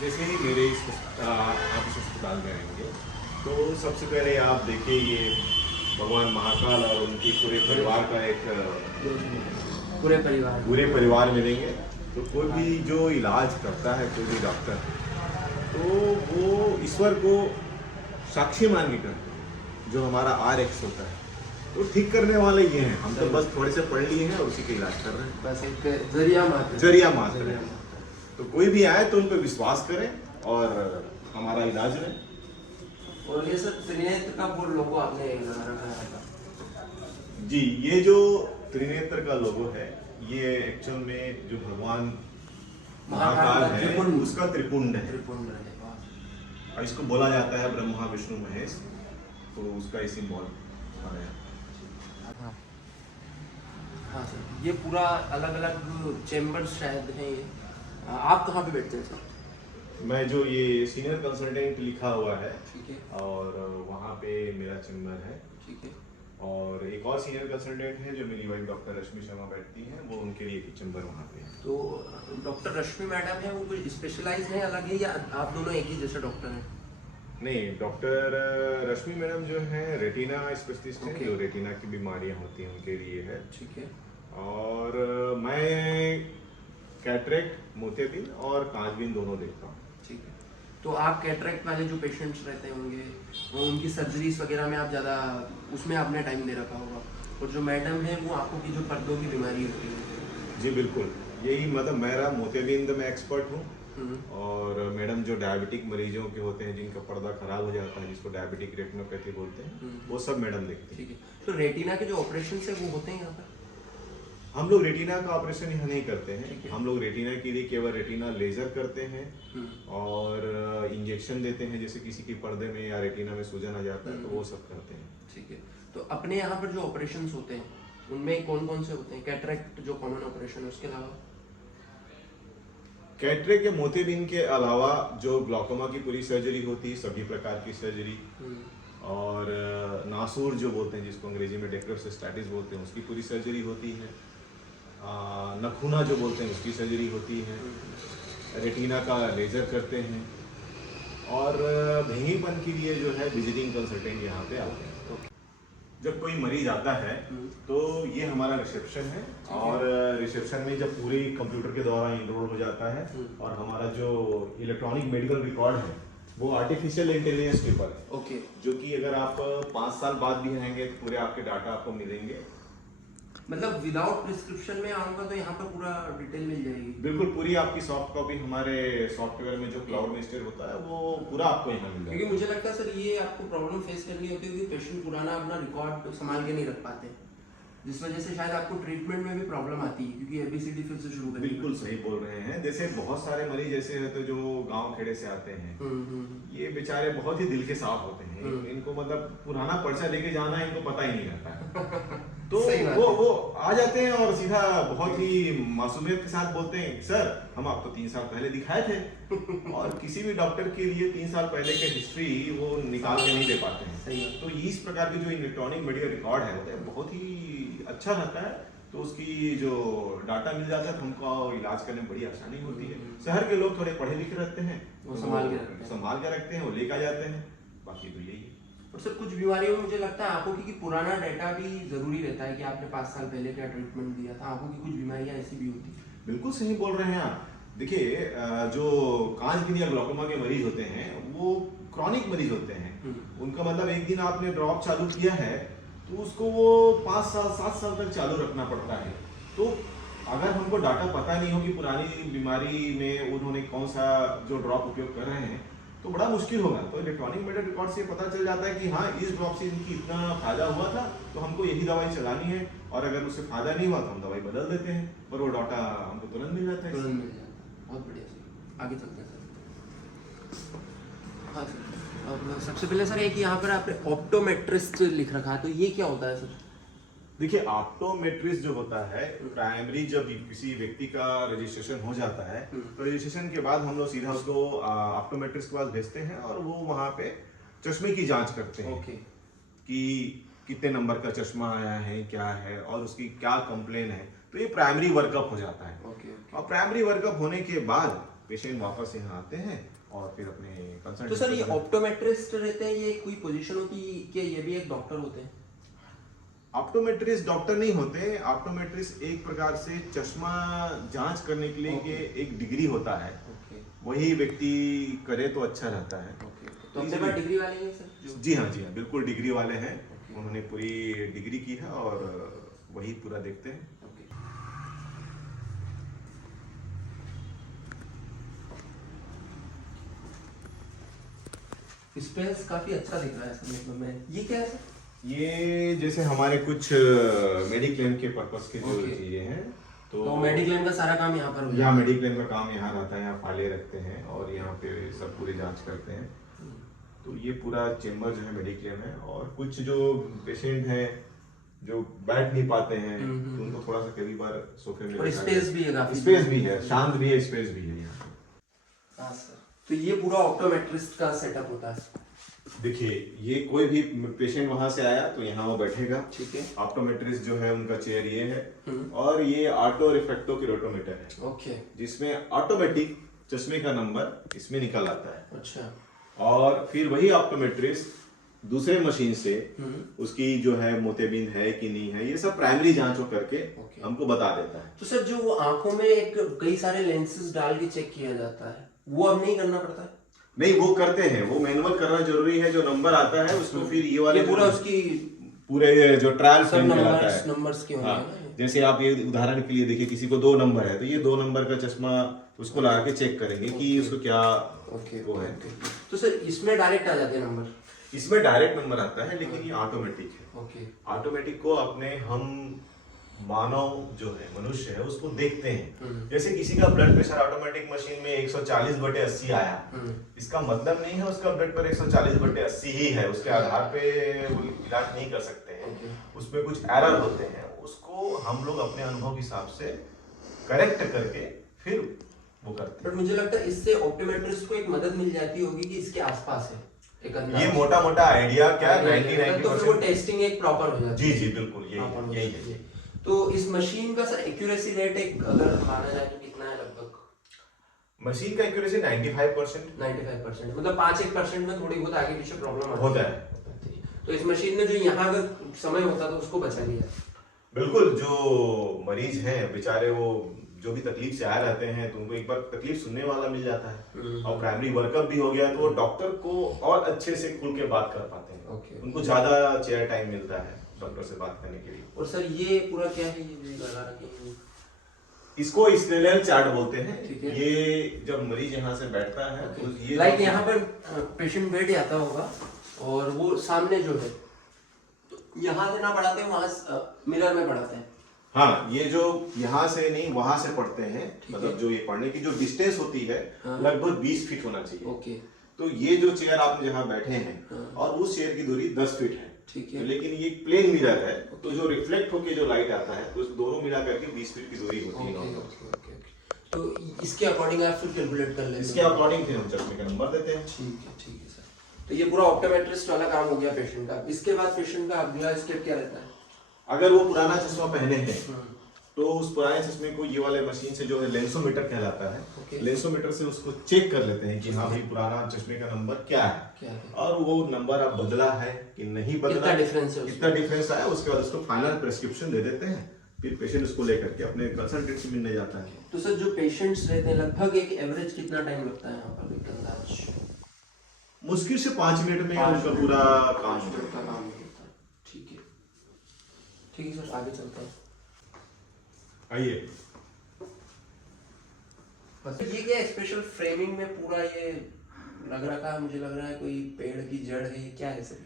जैसे ही मेरे आप इस अस्पताल में आएंगे तो सबसे पहले आप देखिए ये भगवान महाकाल और उनके पूरे परिवार का एक पूरे परिवार मिलेंगे। तो कोई भी जो इलाज करता है, कोई भी डॉक्टर, तो वो ईश्वर को साक्षी मान के करते हैं। जो हमारा RX होता है तो ठीक करने वाले ये हैं, हम तो बस थोड़े से पढ़ लिए हैं और उसी का इलाज कर रहे हैं, बस एक जरिया मात्र है। तो कोई भी आए तो उन पर विश्वास करें और हमारा इलाज लें। और ये सब त्रिनेत्र का वो लोगो आपने लगा रखा है जी, ये जो त्रिनेत्र का लोगो है ये एक्चुअल में जो भगवान महाकाल है उसका त्रिपुंड है और इसको बोला जाता है ब्रह्मा विष्णु महेश, तो उसका ही सिंबल बनाया। हाँ सर, ये पूरा अलग अलग चेम्बर्स शायद हैं ये। आप कहाँ पे बैठते हैं सर? मैं जो ये सीनियर कंसल्टेंट लिखा हुआ है, ठीक है, और वहाँ पे मेरा चेम्बर है। ठीक है। और एक और सीनियर कंसल्टेंट है जो मेरी वाइफ डॉक्टर रश्मि शर्मा बैठती हैं, वो उनके लिए एक चेम्बर वहाँ पे है। तो डॉक्टर रश्मि मैडम है, वो कोई स्पेशलाइज है अलग है या आप दोनों एक ही जैसे डॉक्टर हैं? नहीं, डॉक्टर रश्मि मैडम जो है रेटिना स्पेशलिस्ट हैं, Okay. जो रेटिना की बीमारियाँ होती हैं उनके लिए है। ठीक है। और मैं कैटरेक्ट, मोतियाबिंद और कांचबीन दोनों देखता हूँ। ठीक है। तो आप कैटरेक्ट वाले जो पेशेंट्स रहते होंगे वो उनकी सर्जरीज वगैरह में आप ज़्यादा उसमें आपने टाइम दे रखा होगा, और जो मैडम है वो आंखों की जो पर्दों की बीमारी होती है। जी बिल्कुल, यही मतलब मेरा मोतियाबिंद में एक्सपर्ट हूँ। और मैडम जो डायबिटिक मरीजों के होते हैं जिनका पर्दा खराब हो जाता है, जिसको डायबिटिक रेटिनोपैथी बोलते हैं, वो सब मैडम देखते हैं। ठीक है। तो रेटिना के जो ऑपरेशन है वो होते हैं यहाँ पर? हम लोग रेटिना का ऑपरेशन यहाँ नहीं करते हैं। हम लोग रेटिना के लिए केवल रेटिना लेजर करते हैं और इंजेक्शन देते हैं, जैसे किसी की पर्दे में या रेटिना में सूजन आ जाता है तो वो सब करते हैं। ठीक है। तो अपने यहाँ पर जो ऑपरेशंस होते हैं उनमें कौन कौन से होते हैं? कैटरेक्ट जो कॉमन ऑपरेशन है उसके अलावा? कैटरेक्ट या मोतियाबिंद के अलावा जो ग्लॉकोमा की पूरी सर्जरी होती है, सभी प्रकार की सर्जरी, और नासूर जो बोलते हैं जिसको अंग्रेजी में डेक्रोसिस्टाइटिस बोलते हैं, उसकी पूरी सर्जरी होती है। नखूना जो बोलते हैं उसकी सर्जरी होती है। रेटिना का लेजर करते हैं। और भेंगीपन के लिए जो है विजिटिंग कंसल्टेंट यहाँ पे आते हैं। जब कोई मरीज आता है तो ये हमारा रिसेप्शन है, और रिसेप्शन में जब पूरी कंप्यूटर के द्वारा इनरोल हो जाता है और हमारा जो इलेक्ट्रॉनिक मेडिकल रिकॉर्ड है वो आर्टिफिशियल इंटेलिजेंस के ऊपर है। ओके। जो कि अगर आप 5 साल बाद भी आएंगे तो पूरे आपके डाटा आपको मिलेंगे। मतलब विदाउट प्रिस्क्रिप्शन में आऊंगा तो यहाँ पर पूरा डिटेल मिल जाएगी? बिल्कुल, पूरी आपकी सॉफ्ट कॉपी हमारे सॉफ्टवेयर में जो क्लाउड में स्टोर होता है वो पूरा आपको यहाँ मिल जाएगा। क्योंकि मुझे लगता है सर ये आपको प्रॉब्लम फेस करनी होती है क्योंकि पेशेंट पुराना अपना रिकॉर्ड संभाल के नहीं रख पाते, जिस वजह से शायद आपको ट्रीटमेंट में भी प्रॉब्लम आती है क्योंकि ABCD फिर से शुरू करनी। बिल्कुल सही बोल रहे हैं। जैसे बहुत सारे मरीज ऐसे रहते हैं जो गांव खेड़े से आते हैं, ये बेचारे बहुत ही दिल के साफ होते हैं। इनको मतलब पुराना पर्चा लेके जाना इनको पता ही नहीं रहता है। तो वो आ जाते हैं और सीधा बहुत ही मासूमियत के साथ बोलते हैं, सर हम आपको 3 साल पहले दिखाए थे। और किसी भी डॉक्टर के लिए 3 साल पहले के हिस्ट्री वो निकाल के नहीं दे पाते हैं। तो इस प्रकार के जो इलेक्ट्रॉनिक मेडिकल रिकॉर्ड है बहुत ही अच्छा रहता है, तो उसकी जो डाटा मिल जाता है तो हमको इलाज करने में बड़ी आसानी होती है। शहर के लोग थोड़े पढ़े लिखे रहते हैं, वो संभाल के रखते हैं, वो लेकर जाते हैं, बाकी तो यही है। और सर कुछ बीमारियों में मुझे लगता है आंखों की पुराना डाटा भी जरूरी रहता है कि आपने 5 साल पहले क्या ट्रीटमेंट दिया था। आंखों की कुछ बीमारियां ऐसी भी होती है। बिल्कुल सही बोल रहे हैं आप। देखिए जो कांचबीन या ग्लॉकोमा के मरीज होते हैं वो क्रॉनिक मरीज होते हैं। उनका मतलब एक दिन आपने ड्रॉप चालू किया है तो उसको वो 5 साल 7 साल तक चालू रखना पड़ता है। तो अगर हमको डाटा पता नहीं हो कि पुरानी बीमारी में उन्होंने कौन सा जो ड्रॉप उपयोग कर रहे हैं तो बड़ा मुश्किल होगा। तो इलेक्ट्रॉनिक मेडिकल रिकॉर्ड से पता चल जाता है कि हाँ इस ड्रॉप से इनकी इतना फायदा हुआ था तो हमको यही दवाई चलानी है, और अगर उससे फायदा नहीं हुआ तो हम दवाई बदल देते हैं, पर वो डाटा हमको तुरंत मिल जाता है। बहुत बढ़िया सर, आगे चलते हैं सर। हाँ सर, अब सबसे पहले सर एक यहाँ पर आपने ऑप्टोमेट्रिस्ट लिख रखा है, तो ये क्या होता है सर? देखिए ऑप्टोमेट्रिस्ट जो होता है, प्राइमरी जब किसी व्यक्ति का रजिस्ट्रेशन हो जाता है तो रजिस्ट्रेशन के बाद हम लोग सीधा उसको ऑप्टोमेट्रिस्ट के पास भेजते हैं और वो वहाँ पे चश्मे की जांच करते हैं। कि कितने नंबर का चश्मा आया है, क्या है, और उसकी क्या कंप्लेन है। तो ये प्राइमरी वर्कअप हो जाता है। और प्राइमरी वर्कअप होने के बाद पेशेंट वापस यहाँ आते हैं और फिर अपने कंसल्ट। तो सर ये ऑप्टोमेट्रिस्ट रहते हैं, ये कोई पोजीशन होती है कि ये भी एक डॉक्टर होते हैं? ऑप्टोमेट्रिस्ट डॉक्टर नहीं होते। ऑप्टोमेट्रिस्ट एक प्रकार से चश्मा जांच करने के लिए Okay. के एक डिग्री होता है, ओके वही व्यक्ति करे तो अच्छा रहता है। ओके। तो अपने पास डिग्री वाले हैं सर जो? जी हाँ बिल्कुल डिग्री वाले हैं। उन्होंने पूरी डिग्री की है और वही पूरा देखते हैं। ओके। स्पेस काफी अच्छा दिख रहा है सर, मतलब मैं ये क्या है सर? ये जैसे हमारे कुछ मेडिक्लेम के पर्पस के जो Okay. चीजें हैं, तो मेडिक्लेम का सारा काम यहाँ पर हो यहाँ मेडिक्लेम का काम यहाँ रहता है, यहाँ फाइलें रखते हैं और यहाँ पे सब पूरी जांच करते हैं। तो ये पूरा चेम्बर जो है मेडिक्लेम है। और कुछ जो पेशेंट हैं जो बैठ नहीं पाते हैं तो उनको थोड़ा सा कभी बार सोफे में और स्पेस भी है काफी? स्पेस भी है, शांत भी है, स्पेस भी है यहाँ पे। हाँ सर। तो ये पूरा ऑप्टोमेट्रिस्ट का सेटअप होता है? देखिए ये कोई भी पेशेंट वहां से आया तो यहाँ वो बैठेगा। ठीक है। ऑप्टोमेट्रिस्ट जो है उनका चेयर ये है और ये ऑटो रिफ्रैक्टो किरोटोमीटर है। ओके। जिसमें ऑटोमेटिक चश्मे का नंबर इसमें निकल आता है। अच्छा। और फिर वही ऑप्टोमेट्रिस्ट दूसरे मशीन से उसकी जो है मोतियाबिंद है कि नहीं है, ये सब प्राइमरी जांच हो करके हमको बता देता है। तो सर जो वो आंखों में एक कई सारे लेंसेज डाल के चेक किया जाता है, वो अब नहीं करना पड़ता है? नहीं, वो करते हैं, वो मैनुअल करना जरूरी है। जो नंबर आता है उसको फिर ये वाले पूरा उसकी पूरे जो ट्रायल सब फ्रेम कहलाता है। नंबर्स के होंगे हाँ, ना? जैसे आप ये उदाहरण के लिए देखिए, किसी को 2 नंबर है तो ये 2 नंबर का चश्मा उसको लगा के चेक करेंगे कि उसको क्या वो है। तो सर इसमें डायरेक्ट आ जाते हैं नंबर? इसमें डायरेक्ट नंबर आता है, लेकिन ये ऑटोमेटिक है। ओके। ऑटोमेटिक को अपने हम मानव जो है मनुष्य है उसको देखते हैं। जैसे किसी का ब्लड प्रेशर ऑटोमेटिक मशीन में 140/80 आया, इसका मतलब नहीं है उसका ब्लड प्रेशर 140/80 ही है, उसके आधार पे वो इलाज नहीं कर सकते हैं। उसमें कुछ एरर होते हैं, उसको हम लोग अपने अनुभव के हिसाब से करेक्ट करके फिर वो करते हैं। बट मुझे लगता है इससे ऑप्टोमेट्रिस्ट को एक मदद मिल जाती होगी कि इसके आसपास है एक अंदाज। ये मोटा मोटा आइडिया क्या 90-90% तो फिर वो टेस्टिंग एक प्रॉपर हो जाती है। जी बिल्कुल यही है। तो इस मशीन का सर एक्यूरेसी रेट एक अगर माना जाए तो कितना है लगभग? मशीन का एक्यूरेसी 95%। 95%, मतलब 5-1% में थोड़ी बहुत आगे पीछे प्रॉब्लम होता है। तो इस मशीन में जो यहाँ अगर समय होता तो उसको बचा लिया। बिल्कुल, जो मरीज हैं बेचारे वो जो भी तकलीफ से आए रहते हैं तो उनको एक बार तकलीफ सुनने वाला मिल जाता है और प्राइमरी वर्कअप भी हो गया तो वो डॉक्टर को और अच्छे से खुल के बात कर पाते हैं। उनको ज्यादा चेयर टाइम मिलता है डॉक्टर से बात करने के लिए। और सर ये पूरा क्या है, ये लगा रखे हैं? इसको स्नेल चार्ट बोलते हैं। ये जब मरीज यहाँ से बैठता है तो ये लाइक यहाँ पर पेशेंट बैठ जाता होगा और वो सामने जो है तो यहाँ से ना पढ़ाते हैं, वहां मिरर में पढ़ाते हैं। हाँ, ये जो यहाँ से नहीं वहां से पढ़ते हैं, मतलब जो ये पढ़ने की जो डिस्टेंस होती है लगभग 20 फीट होना चाहिए। ओके। तो ये जो चेयर आपने जहाँ बैठे हैं और उस चेयर की दूरी 10 फीट है। ठीक है। लेकिन ये प्लेन मिरर है तो जो रिफ्लेक्ट होके जो लाइट आता है तो दोनों मिला करके 20 फीट की दूरी होती है। तो इसके अकॉर्डिंग आप फिर कैलकुलेट कर लेते हैं? इसके अकॉर्डिंग फिर हम चश्मे का नंबर देते हैं। ठीक है सर। तो ये पूरा ऑप्टोमेट्रिस्ट वाला काम हो गया पेशेंट का। इसके बाद पेशेंट का अगला स्टेप क्या रहता है? अगर वो पुराना चश्मा पहने हैं तो उस पुराने चश्मे को ये वाले मशीन से जो है लेंसोमीटर कहलाता है, लेंसोमीटर से उसको चेक कर लेते हैं कि हाँ भाई पुराना चश्मे का नंबर क्या है और वो नंबर अब बदला है कि नहीं बदला, कितना डिफरेंस आया, उसके बाद उसको फाइनल प्रेस्क्रिप्शन दे देते हैं। फिर पेशेंट उसको लेकर के अपने कंसल्टेंट से मिलने जाता है। तो सर जो पेशेंट्स रहते हैं लगभग एक एवरेज कितना टाइम लगता है यहाँ पर एक अंदाज? मुश्किल से 5 मिनट में उनका पूरा काम हो जाता है। ठीक है सर, आगे चलते हैं। आइए। ये क्या स्पेशल फ्रेमिंग में पूरा ये लग रखा है, मुझे लग रहा है कोई पेड़ की जड़ है, ये क्या है सर?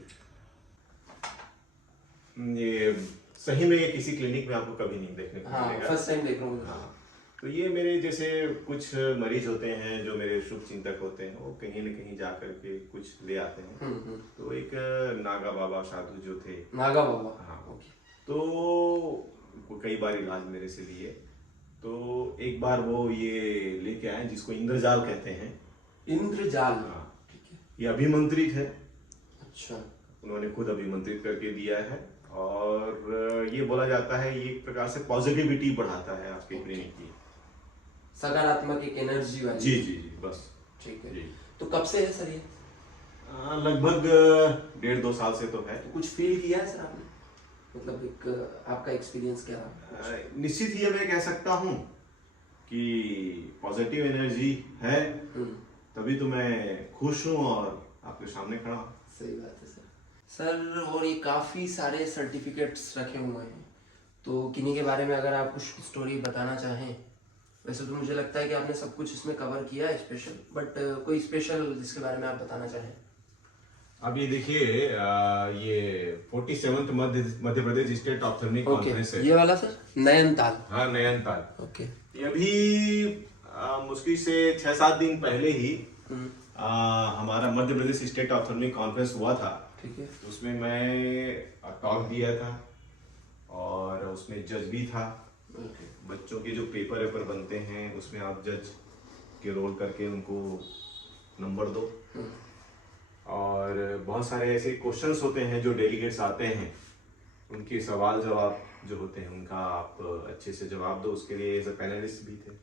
ये सही में ये किसी क्लिनिक में आपको कभी नहीं देखने को मिलेगा। फर्स्ट टाइम देख रहा हूँ। हाँ, तो ये मेरे जैसे कुछ मरीज होते हैं जो मेरे शुभ चिंतक होते हैं, वो कहीं न कहीं जा करके कुछ ले आते हैं। तो एक नागा बाबा साधु जो थे, नागा बाबा, हाँ, तो वो कई बार इलाज मेरे से लिए। तो एक बार वो ये लेके आए जिसको इंद्रजाल कहते हैं। इंद्रजाल? हाँ, ठीक है। ये अभिमंत्रित है। अच्छा। उन्होंने खुद अभिमंत्रित करके दिया है और ये बोला जाता है ये एक प्रकार से पॉजिटिविटी बढ़ाता है आपके क्लिनिक की। सकारात्मक एक एनर्जी वाली। जी जी जी, बस। ठीक है। जी। तो कब से है सर ये? लगभग 1.5-2 साल से तो है। तो कुछ फील किया है सर आपने, मतलब एक आपका एक्सपीरियंस क्या रहा? निश्चित ही मैं कह सकता हूँ कि पॉजिटिव एनर्जी है, तभी तो मैं खुश हूँ और आपके सामने खड़ा हूँ। सही बात है सर। सर और ये काफ़ी सारे सर्टिफिकेट्स रखे हुए हैं, तो किन्हीं के बारे में अगर आप कुछ स्टोरी बताना चाहें। वैसे तो मुझे लगता है कि आपने सब कुछ इसमें कवर किया है स्पेशल, बट कोई स्पेशल जिसके बारे में आप बताना चाहें। अब ये देखिए, ये 47th Madhya Pradesh state ophthalmic conference है। ये वाला सर नयनताल। हाँ, नयनताल। ओके। ये अभी मुश्किल से 6-7 दिन पहले ही हमारा Madhya Pradesh state ophthalmic conference हुआ था। ठीक है। तो उसमें मैं टॉक दिया था और उसमें जज भी था। बच्चों के जो पेपर बनते हैं उसमें आप जज के रोल करके उनको नंबर दो, और बहुत सारे ऐसे क्वेश्चंस होते हैं जो डेलीगेट्स आते हैं, उनके सवाल जवाब जो होते हैं उनका आप अच्छे से जवाब दो, उसके लिए एज अ पैनलिस्ट भी थे।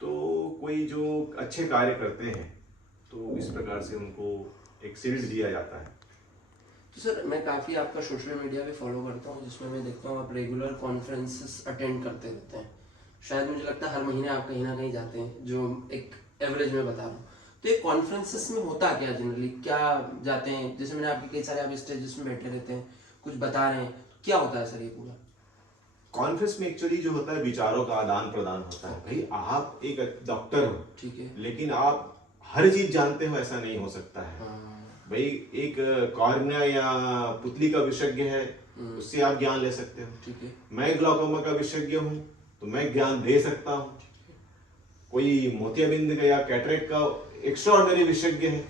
तो कोई जो अच्छे कार्य करते हैं तो इस प्रकार से उनको एक शील्ड दिया जाता है। तो सर मैं काफ़ी आपका सोशल मीडिया पे फॉलो करता हूँ, जिसमें मैं देखता हूँ आप रेगुलर कॉन्फ्रेंसेस अटेंड करते रहते हैं। शायद मुझे लगता है हर महीने आप कहीं ना कहीं जाते हैं, जो एक एवरेज में बता रहा हूँ। तो ये कॉन्फ्रेंसेस में होता क्या जनरली, क्या जाते हैं? जैसे मैंने आपके कई सारे आप स्टेजेस में बैठे रहते हैं, कुछ बता रहे हैं, क्या होता है सर ये पूरा? कॉन्फ्रेंस में एक्चुअली जो होता है विचारों का आदान प्रदान होता है। भाई आप एक डॉक्टर हो, ठीक है, लेकिन आप हर चीज जानते हो ऐसा नहीं हो सकता है। भाई एक कॉर्निया या पुतली का विशेषज्ञ है, उससे आप ज्ञान ले सकते हो। ठीक है। मैं ग्लाइकोमा का विशेषज्ञ हूँ तो मैं ज्ञान दे सकता हूँ। कोई मोतियाबिंद का या कैटरेक्ट का एक्स्ट्राऑर्डिनरी विशेषज्ञ है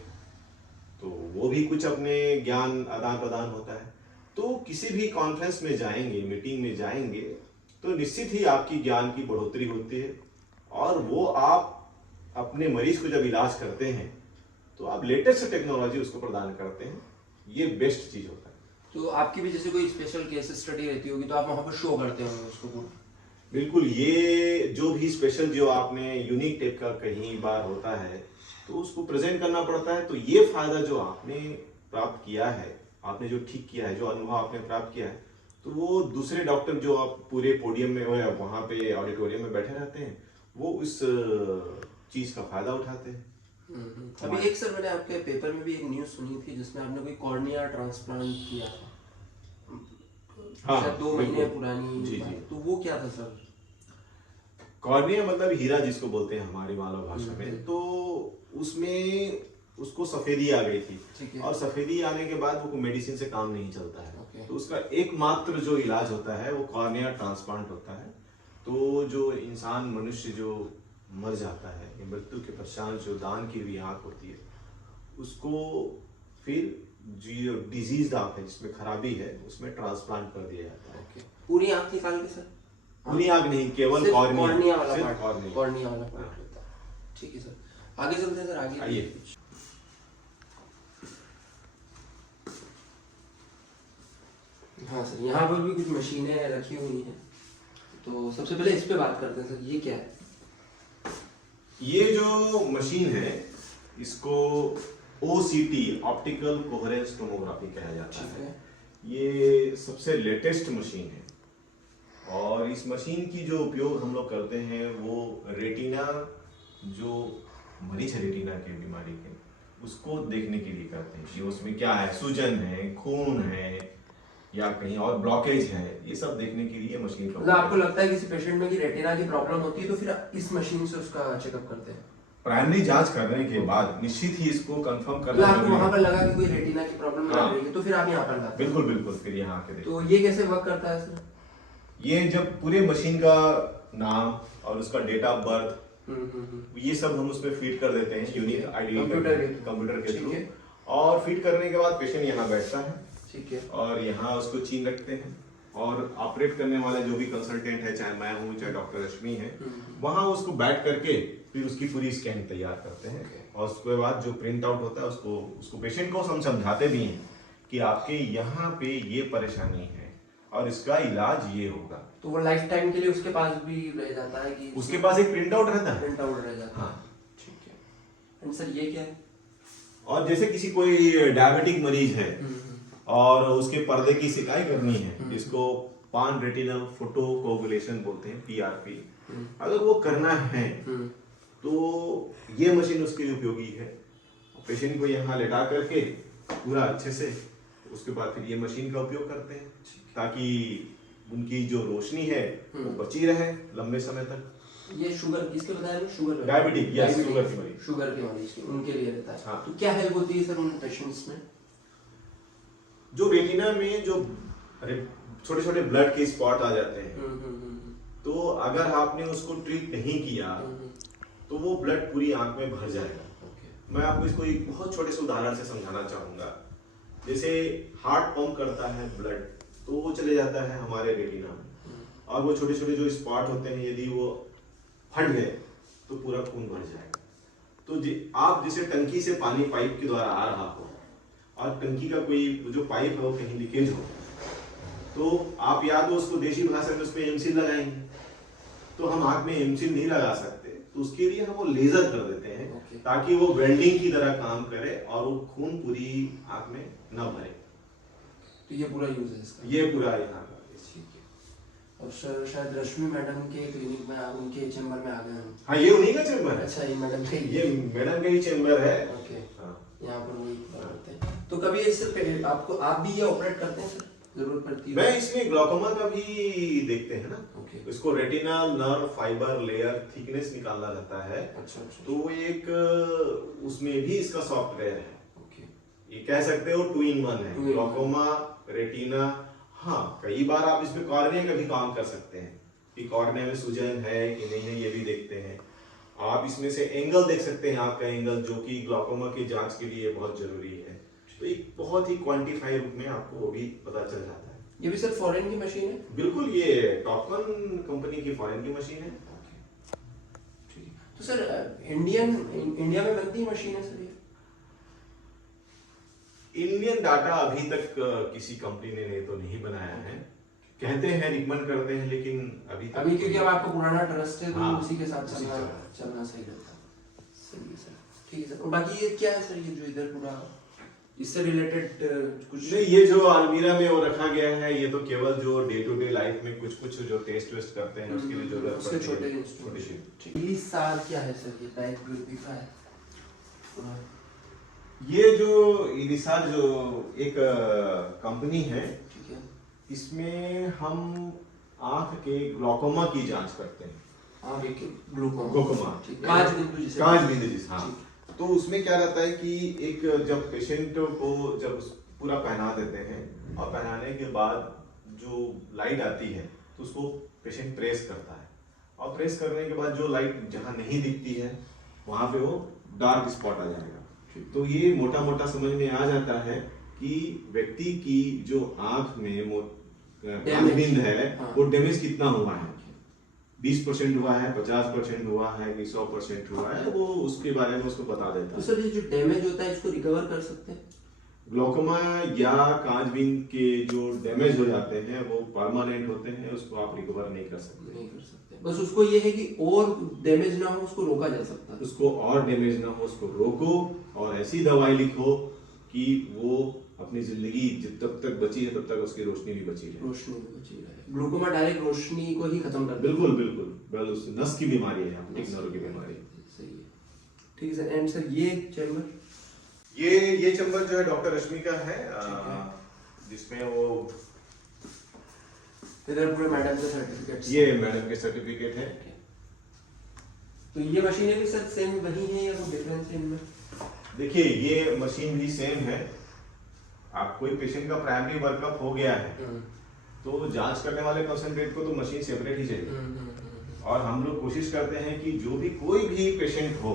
तो वो भी कुछ अपने ज्ञान आदान प्रदान होता है। तो किसी भी कॉन्फ्रेंस में जाएंगे, मीटिंग में जाएंगे, तो निश्चित ही आपकी ज्ञान की बढ़ोतरी होती है, और वो आप अपने मरीज को जब इलाज करते हैं तो आप लेटेस्ट टेक्नोलॉजी उसको प्रदान करते हैं। ये बेस्ट चीज होता है। तो आपकी भी जैसे कोई स्पेशल केस स्टडी रहती होगी तो आप वहाँ पर शो करते होंगे उसको पूरा? बिल्कुल। ये जो भी स्पेशल जो आपने यूनिक टाइप का कहीं बार होता है तो उसको प्रेजेंट करना पड़ता है। तो ये फायदा जो आपने प्राप्त किया है, आपने जो ठीक किया है, जो अनुभव आपने प्राप्त किया है, तो वो दूसरे डॉक्टर जो आप पूरे पोडियम में वहाँ पे ऑडिटोरियम में बैठे रहते हैं, वो उस चीज का फायदा उठाते हैं। अभी एक सर मैंने आपके पेपर में भी एक न्यूज़ सुनी थी जिसमें आपने कोई कॉर्निया ट्रांसप्लांट किया था। हाँ, शायद 2 महीने पुरानी। जी जी। तो वो क्या था सर? कॉर्निया मतलब हीरा जिसको बोलते हैं हमारी मानव भाषा में। तो उसमें उसको सफेदी आ गई थी, और सफेदी आने के बाद वो मेडिसिन से काम नहीं चलता है। तो उसका एकमात्र जो इलाज होता है वो कॉर्निया ट्रांसप्लांट होता है। तो जो इंसान मनुष्य जो मर जाता है, मृत्यु के पश्चात जो दान की हुई आंख होती है, उसको फिर जो डिजीज आंख है जिसमें खराबी है उसमें ट्रांसप्लांट कर दिया जाता है। पूरी आंख निकाल के सर? पूरी आंख नहीं, केवल कॉर्निया वाला सिर्फ पार्ट, कॉर्निया वाला पार्ट होता है। ठीक है सर, आगे चलते हैं सर। आगे आइए। हाँ सर, यहाँ पर भी कुछ मशीनें रखी हुई हैं, तो सबसे पहले इस पे बात करते हैं सर। ये क्या है? ये जो मशीन है इसको OCT, ऑप्टिकल कोहेरेंस टोमोग्राफी कहा जाता है। ये सबसे लेटेस्ट मशीन है, और इस मशीन की जो उपयोग हम लोग करते हैं वो रेटिना, जो मरीज है रेटिना की बीमारी के, उसको देखने के लिए करते हैं कि उसमें क्या है, सूजन है, खून है, या कहीं और ब्लॉकेज है, ये सब देखने के लिए मशीन का। आपको लगता है किसी पेशेंट में कि रेटिना की प्रॉब्लम होती है तो फिर इस मशीन से उसका चेकअप करते हैं? प्राइमरी जांच करने के बाद निश्चित ही इसको कंफर्म करना है। आपको वहां पर लगा कि कोई रेटिना की प्रॉब्लम लग रही है तो फिर आप यहाँ पर लाते हैं? बिल्कुल बिल्कुल, फिर यहाँ आके देखते हैं। तो ये कैसे वर्क करता है सर? ये जब पूरे मशीन का नाम और उसका डेट ऑफ बर्थ, ये सब हम उसमें फीड कर देते हैं यूनिक आईडी कंप्यूटर के थ्रू, और फीड करने के बाद पेशेंट यहाँ बैठता है। ठीक है। और यहाँ उसको चीन रखते हैं, और ऑपरेट करने वाले जो भी कंसल्टेंट है, चाहे मैं हूँ चाहे डॉक्टर रश्मि है, वहाँ उसको बैठ करके फिर उसकी पूरी स्कैन तैयार करते हैं। और उसके बाद जो प्रिंट आउट होता है उसको पेशेंट को हम समझाते भी हैं कि आपके यहाँ पे ये परेशानी है, और इसका इलाज ये होगा। तो वो लाइफ टाइम के लिए उसके पास भी रह जाता है कि उसके पास एक प्रिंट आउट रहता है। प्रिंट आउट रह जाता है। हाँ। ठीक है। एंड सर ये क्या है? और जैसे किसी कोई डायबिटिक मरीज है और उसके पर्दे की सिकाई करनी है, जिसको पान रेटिनल फोटो कोगुलेशन बोलते हैं, PRP, अगर वो करना है तो ये मशीन उसके लिए उपयोगी है। पेशेंट को यहाँ लेटा करके पूरा अच्छे से, उसके बाद फिर ये मशीन का उपयोग करते हैं ताकि उनकी जो रोशनी है वो बची रहे लंबे समय तक। ये शुगर किसके बताया? शुगर डायबिटिक, यस, शुगर के मरीज, शुगर के मरीज उनके लिए रहता है। हाँ। तो क्या हेल्प होती है सर उन पेशेंट्स में? जो रेटिना में जो छोटे छोटे ब्लड के स्पॉट आ जाते हैं, तो अगर आपने उसको ट्रीट नहीं किया तो वो ब्लड पूरी आंख में भर जाएगा। मैं आपको इसको एक बहुत छोटे से उदाहरण से समझाना चाहूंगा। जैसे हार्ट पंप करता है ब्लड, तो वो चले जाता है हमारे रेटिना में, और वो छोटे छोटे जो स्पॉट होते हैं यदि वो फट गए तो पूरा खून भर जाएगा। तो आप जैसे टंकी से पानी पाइप के द्वारा आ रहा हो और टंकी का कोई जो पाइप है वो कहीं लीकेज हो, तो आप या तो उसको देसी भाषा में उस पर एमसील लगाएंगे, तो हम आंख में एमसील नहीं लगा सकते, तो उसके लिए हम वो लेजर कर देते हैं ताकि वो वेल्डिंग की तरह काम करे और वो खून पूरी आंख में न भरे। तो ये पूरा यूज है इसका? ये पूरा यहाँ का। ठीक है। और सर शायद रश्मि मैडम के क्लिनिक में उनके चेंबर में आ गए हम। हाँ, ये उन्हीं का चेंबर है। अच्छा, ये मैडम का ये मैडम का ही चेंबर है। ओके। हाँ। यहाँ पर वही करते हैं। तो कभी इससे आपको आप भी ये ऑपरेट करते हैं सर? जरूरत पड़ती है? मैं इसमें ग्लाकोमा का भी देखते हैं ना। ओके। इसको retina nerve fibre layer thickness निकालना रहता है। अच्छा अच्छा। तो वो एक उसमें भी इसका सॉफ्टवेयर है। ओके। ये कह सकते हो 2 in 1 है, ग्लाकोमा, रेटिना। हाँ, कई बार आप इसमें कॉर्निया का भी काम कर सकते हैं कि कॉर्निया में सूजन है कि नहीं है, ये भी देखते हैं। आप इसमें से एंगल देख सकते हैं, आपका एंगल, जो कि ग्लाकोमा की जांच के लिए बहुत जरूरी है। तो एक बहुत ही क्वांटिफाई रूप में आपको वो भी पता चल जाता है। ये भी सर फॉरेन की मशीन है? बिल्कुल, ये टॉपकन कंपनी की फॉरेन की मशीन है। ठीक है। तो सर इंडिया में बनती मशीन है सर ये? इंडियन डाटा अभी तक किसी कंपनी ने तो नहीं बनाया है। कहते हैं, रिकमेंड करते हैं, लेकिन अभी क्योंकि अब आपका पुराना ट्रस्ट है तो हाँ, उसी के साथ चलना सही रहता है। सही है सर। ठीक है सर। और बाकी ये क्या है सर, ये जो इधर पूरा इससे रिलेटेड कुछ नहीं? ये जो अलमीरा में वो रखा गया है, ये तो केवल जो डे टू डे लाइफ में कुछ कुछ जो टेस्ट वेस्ट करते हैं उसके लिए जरूरत उसके पड़ती है। छोटे इंस्ट्रूमेंट। ये सार क्या है सर? ये बैक ब्यूटीफाई है। ये जो इरिसार जो एक कंपनी है, ठीक है। इसमें हम आंख के ग्लाकोमा की जांच करते हैं। आंख के ग्लाकोमा, कांच बिंदु जिसे, हाँ। तो उसमें क्या रहता है कि एक जब पेशेंट को जब पूरा पहना देते हैं और पहनाने के बाद जो लाइट आती है तो उसको पेशेंट प्रेस करता है, और प्रेस करने के बाद जो लाइट जहाँ नहीं दिखती है वहां पे वो डार्क स्पॉट आ जाएगा। तो ये मोटा मोटा समझ में आ जाता है कि व्यक्ति की जो आंख में बिंद है, हाँ। वो डैमेज कितना हुआ है, 20% हुआ है, 50% हुआ है कि 100% हुआ है, वो उसके बारे में उसको बता देता है। तो सर ये जो डैमेज होता है इसको रिकवर कर सकते हैं? ग्लाकोमा या कांचबीन के जो डैमेज हो जाते हैं वो परमानेंट होते हैं, उसको आप रिकवर नहीं कर सकते। बस उसको ये है कि और डैमेज ना हो, उसको रोका जा सकता है। उसको और डैमेज ना हो, उसको रोको और ऐसी दवाई लिखो कि वो अपनी जिंदगी जब तक बची है तब तक उसकी रोशनी भी बची रहे। ग्लूकोमा डायरेक्ट रोशनी को ही खत्म कर देता है। बिल्कुल उस नस की बीमारी है, ऑप्टिक नर्व की बीमारी। सही है। ठीक है सर। एंड सर ये चैम्बर, ये चैम्बर जो है डॉक्टर रश्मि का है, जिसमें वो इधर पूरे मैडम के सर्टिफिकेट, ये मैडम के सर्टिफिकेट है। तो ये मशीनें भी सर सेम वही है या कोई डिफरेंस है इनमें? देखिए, ये मशीन भी सेम है। आप कोई पेशेंट का प्राइमरी वर्कअप हो गया है तो जांच करने वाले कंसंट्रेट को तो मशीन सेपरेट ही चाहिए। और हम लोग कोशिश करते हैं कि जो भी कोई भी पेशेंट हो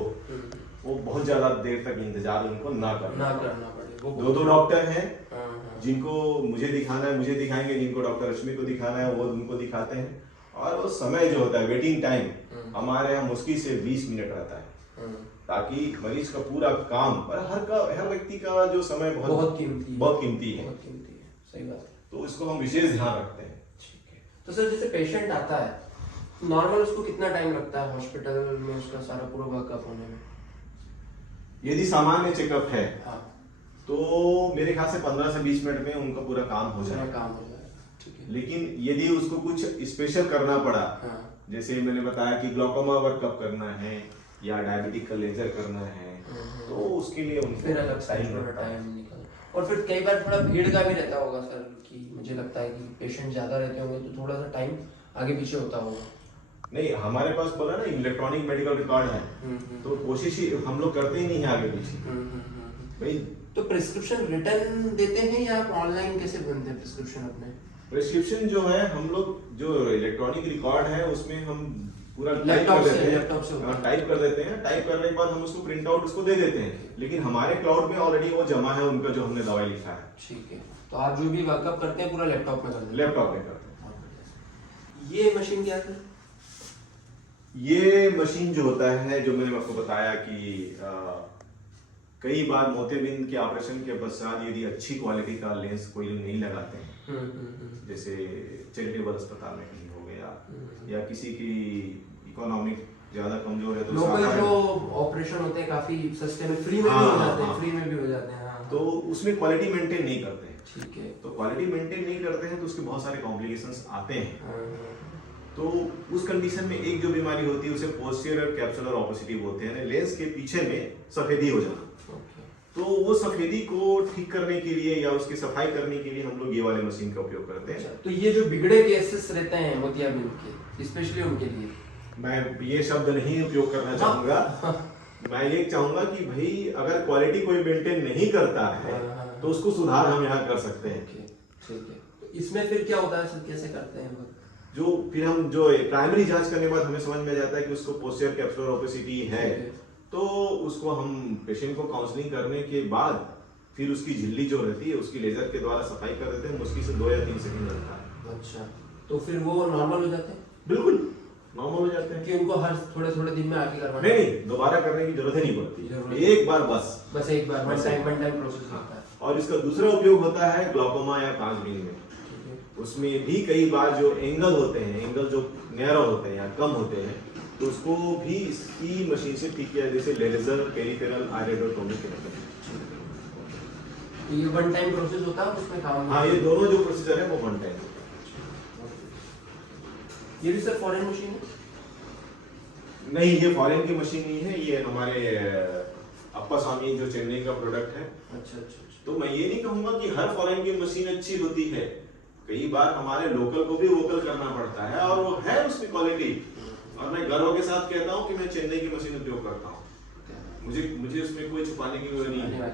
वो बहुत ज्यादा देर तक इंतजार उनको ना करना पड़े। 2 डॉक्टर हैं जिनको मुझे दिखाना है मुझे दिखाएंगे, जिनको डॉक्टर रश्मि को दिखाना है वो उनको दिखाते हैं, और वो समय जो होता है वेटिंग टाइम हमारे यहाँ मुश्किल से 20 मिनट रहता है, ताकि मरीज का पूरा काम, पर हर व्यक्ति का जो समय बहुत कीमती है। सही बात है। तो इसको हम विशेष ध्यान रखते हैं। ठीक है। तो सर जैसे पेशेंट आता है नॉर्मल उसको कितना टाइम लगता है हॉस्पिटल में उसका सारा पूरा वर्कअप होने में? यदि सामान्य चेकअप है हाँ तो मेरे ख्याल से 15 से 20 मिनट में उनका पूरा काम हो सारा जाएगा। काम हो जाएगा। ठीक है। लेकिन यदि उसको कुछ स्पेशल करना पड़ा, हाँ जैसे मैंने बताया कि ग्लूकोमा वर्कअप करना है या डायबिटिक का लेजर करना है, तो उसके लिए उनको फिर अलग साइड थोड़ा टाइम निकल। और फिर कई बार थोड़ा भीड़ का भी रहता होगा सर कि मुझे लगता है कि पेशेंट ज्यादा रहते होंगे तो थोड़ा सा टाइम आगे पीछे होता होगा। नहीं, हमारे पास बोला ना इलेक्ट्रॉनिक मेडिकल रिकॉर्ड है, तो कोशिश ही हम लोग करते ही नहीं है आगे पीछे भाई। तो प्रिस्क्रिप्शन रिटर्न देते हैं या आप ऑनलाइन कैसे बनते हैं प्रिस्क्रिप्शन अपने? प्रिस्क्रिप्शन जो है हम लोग जो इलेक्ट्रॉनिक रिकॉर्ड है उसमें हम पूरा टाइप लैपटॉप कर से देते लैपटॉप से हैं, टाइप कर देते हैं। टाइप करने के बाद हम उसको प्रिंट आउट उसको दे देते हैं, लेकिन हमारे क्लाउड में ऑलरेडी वो जमा है उनका जो हमने दवाई लिखा है। ठीक है। तो आप जो भी वर्कअप करते हैं पूरा लैपटॉप में करते हैं? लैपटॉप में करते हैं। ये मशीन क्या है? ये मशीन जो होता है, जो मैंने आपको बताया कि कई बार मोतियाबिंद के ऑपरेशन के पश्चात यदि अच्छी क्वालिटी का लेंस कोई लोग नहीं लगाते हैं, जैसे चैरिटेबल अस्पताल में कहीं हो गया या किसी की इकोनॉमिक ज्यादा कमजोर है तो लोकल साधारण- जो ऑपरेशन होते हैं काफी सस्ते में फ्री में भी हो जाते हैं, फ्री में भी हो जाते हैं। हाँ, तो उसमें क्वालिटी मेंटेन नहीं करते हैं। ठीक है। तो क्वालिटी मेंटेन नहीं करते हैं तो उसके बहुत सारे कॉम्प्लिकेशंस आते हैं। हाँ, तो उस कंडीशन में एक जो बीमारी होती है उसे पोस्टीरियर कैप्सुलर ओपेसिटी बोलते हैं, लेंस के पीछे में सफेदी हो जाना। ओके। तो वो सफेदी को ठीक करने के लिए या उसकी सफाई करने के लिए हम लोग ये वाले मशीन का उपयोग करते हैं। अच्छा, तो ये जो बिगड़े केसेस रहते हैं मोतियाबिंद के स्पेशली उनके लिए मैं ये शब्द नहीं उपयोग करना चाहूंगा। मैं ये चाहूंगा कि भाई अगर क्वालिटी कोई मेंटेन नहीं करता है तो उसको सुधार हम यहाँ कर सकते हैं। ओके, ठीक है। तो इसमें फिर क्या होता है सर, कैसे करते हैं वो? जो फिर हम जो प्राइमरी जांच करने के बाद हमें समझ में जाता है कि उसको पोस्टीरियर कैप्सुलर ओपेसिटी है, तो उसको हम पेशेंट को काउंसलिंग करने के बाद फिर उसकी झिल्ली जो रहती है उसकी लेजर के द्वारा सफाई कर देते हैं। मुश्किल से 2 या 3 सेकंड लगता है। अच्छा, तो फिर वो नॉर्मल हो जाते हैं? बिल्कुल नॉर्मल हो जाते हैं कि उनको हर थोड़े थोड़े दिन में आके करवाना? नहीं, दोबारा करने की जरूरत ही नहीं पड़ती, एक बार बस एक बार वन टाइम प्रोसेस होता है। और इसका दूसरा उपयोग होता है ग्लूकोमा या कांचबीन में। उसमें भी कई बार जो एंगल होते हैं, एंगल जो नैरो होते हैं या कम होते हैं, तो उसको भी इसी मशीन से ठीक किया, जैसे लेजर पेरिफेरल आइरेडोटोमी कहते हैं। ये वन टाइम प्रोसेस होता है उसमें काम? हाँ, ये दोनों जो प्रोसीजर है वो वन टाइम। ये भी सर फॉरेन मशीन है? नहीं, ये फॉरेन की मशीन नहीं है, ये हमारे अप्पा स्वामी जो चेन्नई का प्रोडक्ट है। अच्छा। तो मैं ये नहीं कहूंगा कि हर फॉरेन की मशीन अच्छी होती है, कई बार हमारे लोकल को भी वोकल करना पड़ता है और वो है उसकी क्वालिटी। और मैं गर्व के साथ कहता हूँ कि मैं चेन्नई की मशीन उपयोग करता हूँ। मुझे उसमें कोई छुपाने की जरूरत नहीं है,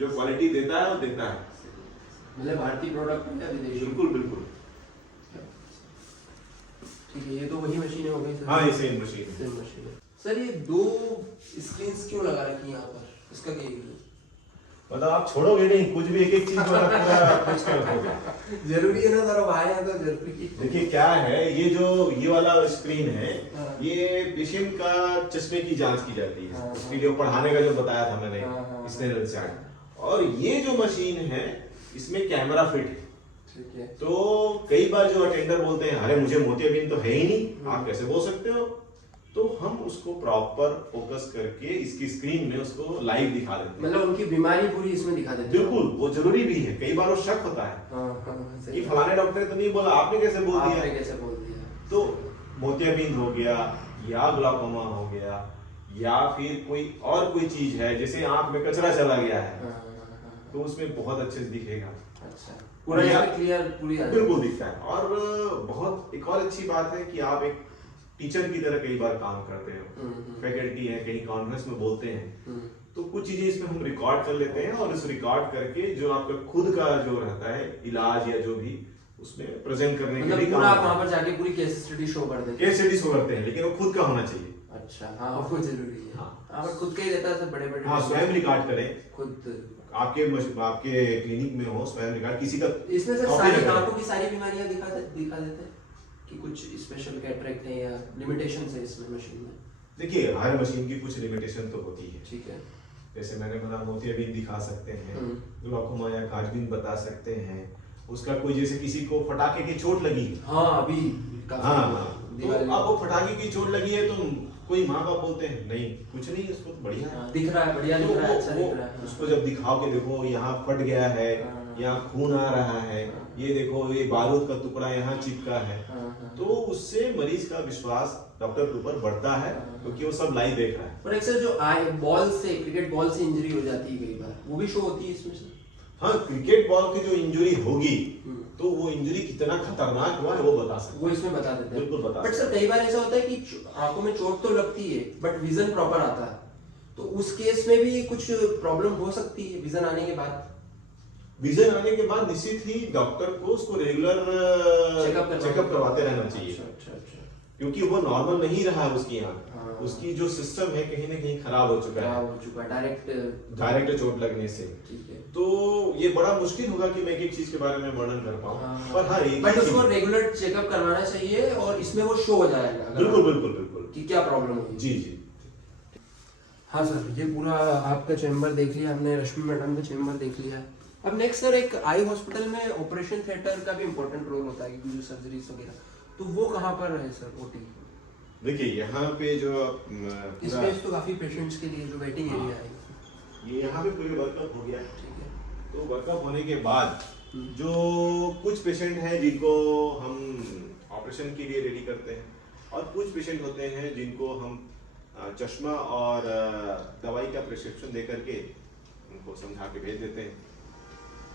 जो क्वालिटी देता है वो देता है। मतलब भारतीय प्रोडक्ट है विदेशी? बिल्कुल। ठीक है, ये तो वही मशीन हो गई सर? हाँ, ये सेम मशीन है। सर ये 2 स्क्रीन्स क्यों लगा रखी है यहाँ पर, इसका क्या यूज है? मतलब आप छोड़ोगे नहीं, कुछ भी एक चीज पूरा कुछ कर रखोगे। जरूरी है ना सर, अब आए हैं तो जरूरी। देखिए क्या है, ये वाला स्क्रीन है, ये पेशेंट का चश्मे की जांच की जाती है, उसके लिए पढ़ाने का जो बताया था मैंने स्टेरल चार्ट। और ये जो मशीन है इसमें कैमरा फिट है। ठीक है। तो कई बार जो अटेंडर बोलते हैं अरे मुझे मोतियाबिंद तो है ही नहीं, आप कैसे बोल सकते हो? तो हम उसको प्रॉपर फोकस करके इसकी स्क्रीन में उसको लाइव दिखा देते हैं। मतलब उनकी बीमारी पूरी इसमें दिखा देते हैं? बिल्कुल, वो जरूरी भी है। कई बार वो शक होता है कि फलाने डॉक्टर ने तो नहीं बोला, आपने कैसे बोल दिया? तो मोतियाबिंद हो गया या ग्लूकोमा हो गया या फिर कोई चीज है, जैसे आंख में कचरा चला गया है तो उसमें बहुत अच्छे से दिखेगा। अच्छा, पूरा क्लियर पूरी बिल्कुल दिखता है। और बहुत एक और अच्छी बात है कि आप एक टीचर की तरह कई बार काम करते हो, फैकल्टी है, कहीं कॉन्फ्रेंस में बोलते हैं, तो कुछ चीजें इसमें हम रिकॉर्ड कर लेते हैं और इस रिकॉर्ड करके जो आपका खुद का जो रहता है इलाज या जो भी उसमें प्रेजेंट करने के लिए पूरा आप वहां पर जाके पूरी केस स्टडी शो कर देते हैं? केस स्टडी शो करते हैं, लेकिन वो खुद का होना चाहिए। अच्छा, हाँ वो जरूरी है। हाँ, पर खुद का ही रहता है सर, बड़े हाँ, स्वयं रिकॉर्ड करें, खुद आपके क्लिनिक में हो, स्वयं रिकॉर्ड किसी का। इसमें सर सारी आंखों की सारी बीमारियां दिखा देते हैं कि कुछ स्पेशल कैटरेक्ट है या लिमिटेशंस है इसमें मशीन में? देखिए, हर मशीन की कुछ लिमिटेशन तो होती है। ठीक है। जैसे मैंने बोला मोतियाबिंद दिखा सकते हैं, ग्लूकोमा या कांचबीन बता सकते हैं, उसका कोई जैसे किसी को फटाके की चोट लगी है, हाँ अभी हाँ तो अब वो फटाके की चोट लगी है तो कोई माँ बाप बोलते हैं नहीं कुछ नहीं उसको तो बढ़िया है, दिख रहा है, बढ़िया तो दिख रहा है, अच्छा दिख रहा है। उसको जब दिखाओ के देखो यहाँ फट गया है, यहाँ खून आ रहा है, ये देखो ये बारूद का टुकड़ा यहाँ चिपका है, तो उससे मरीज का विश्वास डॉक्टर के ऊपर बढ़ता है क्योंकि वो सब लाइव देख रहा है। और एक सर जो आई बॉल से क्रिकेट बॉल से इंजरी हो जाती है कई बार, वो भी शो होती है इसमें से? हाँ, क्रिकेट बॉल की जो इंजरी होगी तो वो इंजरी कितना खतरनाक हुआ है वो बता सकते वो इसमें बता देते हैं। बिल्कुल बता बट सर कई बार ऐसा होता है कि आंखों में चोट तो लगती है बट विजन प्रॉपर आता है, तो उस केस में भी कुछ प्रॉब्लम हो सकती है विजन आने के बाद? विजन आने के बाद निश्चित ही डॉक्टर को उसको रेगुलर चेकअप करवाते रहना चाहिए। अच्छा। क्योंकि वो नॉर्मल नहीं रहा है उसकी आंख, हाँ। उसकी जो सिस्टम है कहीं ना कहीं खराब हो चुका है डायरेक्ट चोट लगने से। ठीक है। तो ये बड़ा मुश्किल होगा कि मैं एक चीज के बारे में वर्णन कर पाऊँ, पर हाँ एक बट उसको रेगुलर चेकअप करवाना चाहिए और इसमें वो शो हो जाएगा। बिल्कुल कि क्या प्रॉब्लम है। जी। हाँ सर, ये पूरा आपका चैम्बर देख लिया हमने, रश्मि मैडम का चैम्बर देख लिया। अब नेक्स्ट सर, एक आई हॉस्पिटल में ऑपरेशन थिएटर का भी इम्पोर्टेंट रोल होता है क्योंकि जो सर्जरीज वगैरह, तो वो कहाँ पर है सर ओटी? देखिए यहाँ पे जो इसमें तो काफी पेशेंट्स के लिए जो वेटिंग एरिया है, ये यहाँ पे पूरे वर्कअप हो गया। ठीक है। तो वर्कअप होने के बाद जो कुछ पेशेंट हैं जिनको हम ऑपरेशन के लिए रेडी करते हैं और कुछ पेशेंट होते हैं जिनको हम चश्मा और दवाई का प्रिस्क्रिप्शन दे करके उनको समझा के भेज देते हैं।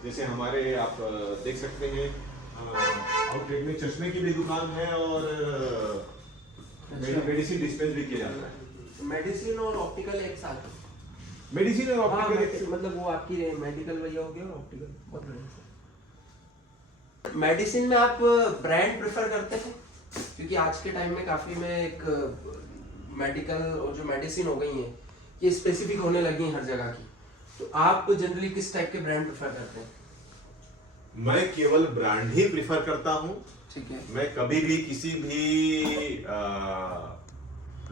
जैसे हमारे आप देख सकते हैं आउटलेट में चश्मे की भी दुकान है और मेडिसिन डिस्पेंस भी किया जाता है। मेडिसिन और ऑप्टिकल एक साथ? मेडिसिन और ऑप्टिकल मतलब वो आपकी मेडिकल वही हो गया और ऑप्टिकल बहुत बढ़िया। मेडिसिन में आप ब्रांड प्रेफर करते हैं? क्योंकि आज के टाइम में काफी में एक मेडिकल और जो मेडिसिन हो गई हैं ये स्पेसिफिक होने लगी हैं हर जगह की, तो आप जनरली किस टाइप के ब्रांड प्रेफर करते हैं? मैं केवल ब्रांड ही प्रेफर करता हूँ। ठीक है। मैं कभी भी किसी भी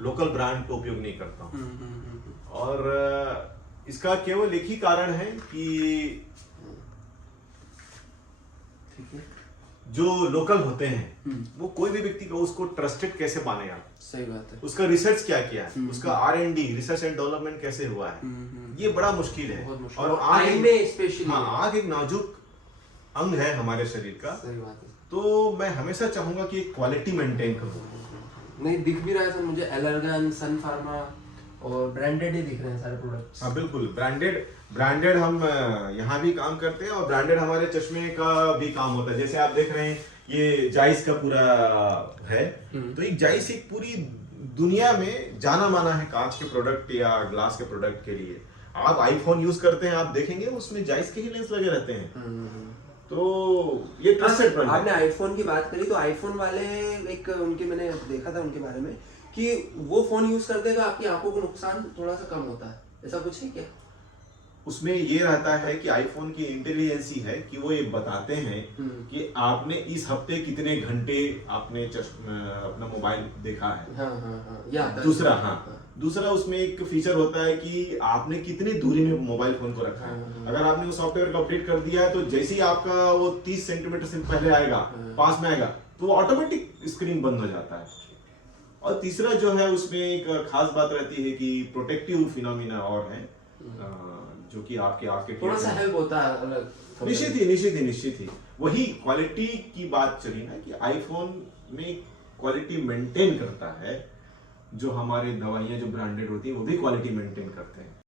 लोकल ब्रांड का उपयोग नहीं करता हूँ। और इसका केवल एक ही कारण है कि ठीक है, जो लोकल होते हैं वो कोई भी व्यक्ति को उसको ट्रस्टेड कैसे मानेगा। सही बात है। उसका रिसर्च क्या किया है, उसका R&D रिसर्च एंड डेवलपमेंट कैसे हुआ है, ये बड़ा मुश्किल है। और आंख में स्पेशली, हाँ, आंख एक नाजुक अंग है हमारे शरीर का। सही बात है। तो मैं हमेशा चाहूंगा कि क्वालिटी मेंटेन करूं। नहीं, दिख भी रहा है सर मुझे एलर्गन, सन फार्मा और ब्रांडेड ही दिख रहे हैं सारे प्रोडक्ट्स। हाँ बिल्कुल, ब्रांडेड हम यहाँ भी काम करते हैं और ब्रांडेड हमारे चश्मे का भी काम होता है। जैसे आप देख रहे हैं ये जाइस का पूरा है, तो एक जाइस एक पूरी दुनिया में जाना माना है कांच के प्रोडक्ट या ग्लास के प्रोडक्ट के लिए। आप आईफोन यूज करते हैं, आप देखेंगे उसमें जाइस के ही लेंस लगे रहते हैं। तो ये ट्रस्टेड ब्रांड है। आपने आईफोन की बात करी तो आईफोन वाले एक उनके मैंने देखा था उनके बारे में कि वो फोन यूज करते हैं तो आपकी आंखों को नुकसान थोड़ा सा कम होता है, ऐसा कुछ है क्या? उसमें ये रहता है कि आईफोन की इंटेलिजेंसी है कि वो ये बताते हैं कि आपने इस हफ्ते कितने घंटे आपने अपना मोबाइल देखा है। या दूसरा उसमें एक फीचर होता है कि आपने कितनी दूरी में मोबाइल फोन को रखा है। अगर आपने वो सॉफ्टवेयर को अपडेट कर दिया है तो जैसे ही आपका वो 30 सेंटीमीटर से पहले आएगा, पास में आएगा, तो वो ऑटोमेटिक स्क्रीन बंद हो जाता है। और तीसरा जो है उसमें एक खास बात रहती है कि प्रोटेक्टिव फिनोमिना और है जो कि आपके आंख के थोड़ा सा हेल्प होता है। निश्चित ही वही क्वालिटी की बात चली ना कि आईफोन में क्वालिटी मेंटेन करता है। जो हमारे दवाइयां जो ब्रांडेड होती है वो भी क्वालिटी मेंटेन करते हैं।